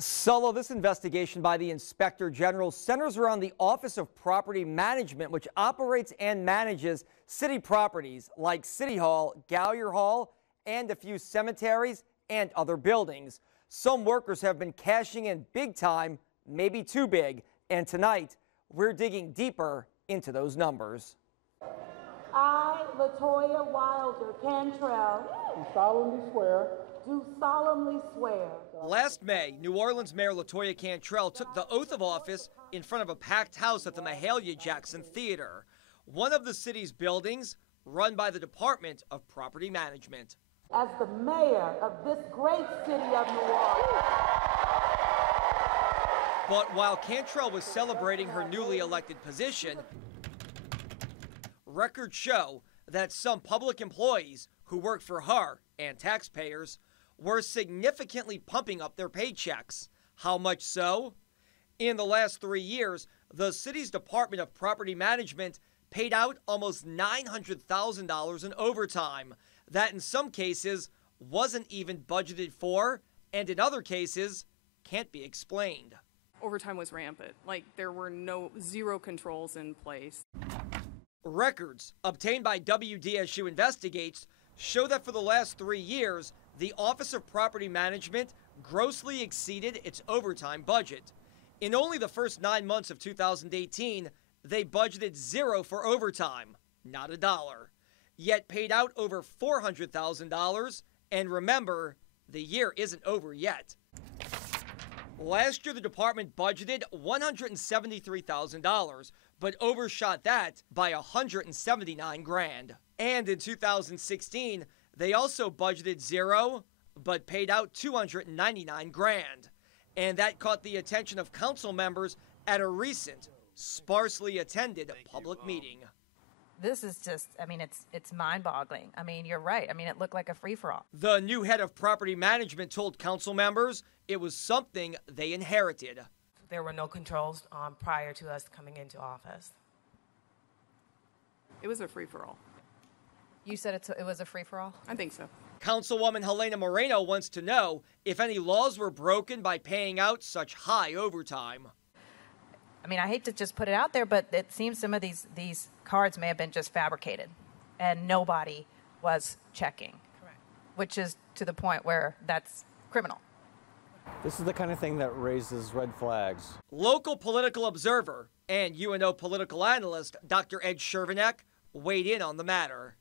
Solo, this investigation by the Inspector General centers around the Office of Property Management, which operates and manages city properties like City Hall, Gallier Hall, and a few cemeteries and other buildings. Some workers have been cashing in big time, maybe too big, and tonight we're digging deeper into those numbers. I, Latoya Wilder Cantrell, do solemnly swear. Last May, New Orleans Mayor Latoya Cantrell took the oath of office in front of a packed house at the Mahalia Jackson Theater, one of the city's buildings run by the Department of Property Management. As the mayor of this great city of New Orleans. But while Cantrell was celebrating her newly elected position, records show that some public employees who work for her and taxpayers were significantly pumping up their paychecks. How much so? In the last 3 years, the city's Department of Property Management paid out almost $900,000 in overtime. That in some cases wasn't even budgeted for, and in other cases can't be explained. Overtime was rampant. Like, there were zero controls in place. Records obtained by Wdsu Investigates show that for the last 3 years, the Office of Property Management grossly exceeded its overtime budget. In only the first 9 months of 2018, they budgeted zero for overtime, not a dollar, yet paid out over $400,000. And remember, the year isn't over yet. Last year, the department budgeted $173,000, but overshot that by $179,000. And in 2016, they also budgeted zero, but paid out $299,000. And that caught the attention of council members at a recent, sparsely attended public meeting. This is just, I mean, it's mind-boggling. I mean, you're right. I mean, it looked like a free-for-all. The new head of property management told council members it was something they inherited. There were no controls prior to us coming into office. It was a free-for-all. You said it was a free-for-all? I think so. Councilwoman Helena Moreno wants to know if any laws were broken by paying out such high overtime. I mean, I hate to just put it out there, but it seems some of these cards may have been just fabricated, and nobody was checking. Correct. Which is to the point where that's criminal. This is the kind of thing that raises red flags. Local political observer and UNO political analyst Dr. Ed Shervanek weighed in on the matter.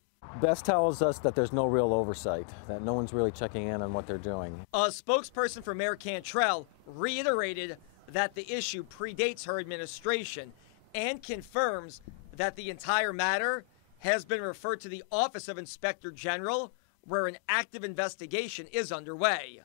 Best tells us that there's no real oversight, that no one's really checking in on what they're doing. A spokesperson for Mayor Cantrell reiterated that the issue predates her administration and confirms that the entire matter has been referred to the Office of Inspector General, where an active investigation is underway.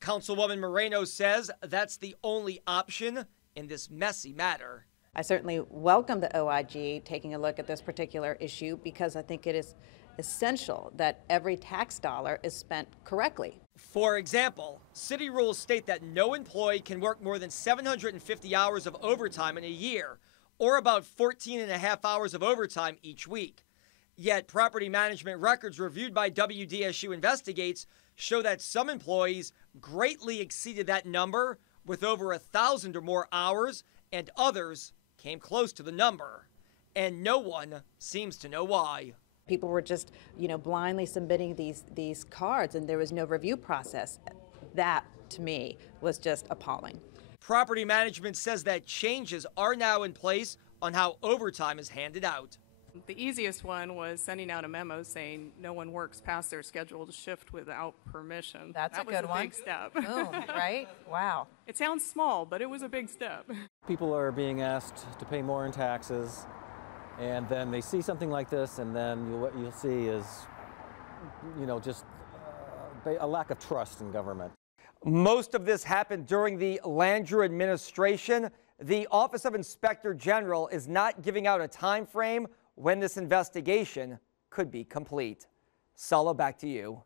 Councilwoman Moreno says that's the only option in this messy matter. I certainly welcome the OIG taking a look at this particular issue because I think it is essential that every tax dollar is spent correctly. For example, city rules state that no employee can work more than 750 hours of overtime in a year, or about 14 and a half hours of overtime each week. Yet property management records reviewed by Wdsu Investigates show that some employees greatly exceeded that number with over 1,000 or more hours, and others came close to the number. And no one seems to know why. People were just, blindly submitting these cards, and there was no review process. That, to me, was just appalling. Property management says that changes are now in place on how overtime is handed out. The easiest one was sending out a memo saying no one works past their scheduled shift without permission. That's a good one. That was a big step. Boom, right? Wow. It sounds small, but it was a big step. People are being asked to pay more in taxes, and then they see something like this, and then what you'll see is, just a lack of trust in government. Most of this happened during the Landrieu administration. The Office of Inspector General is not giving out a time frame when this investigation could be complete. Sala, back to you.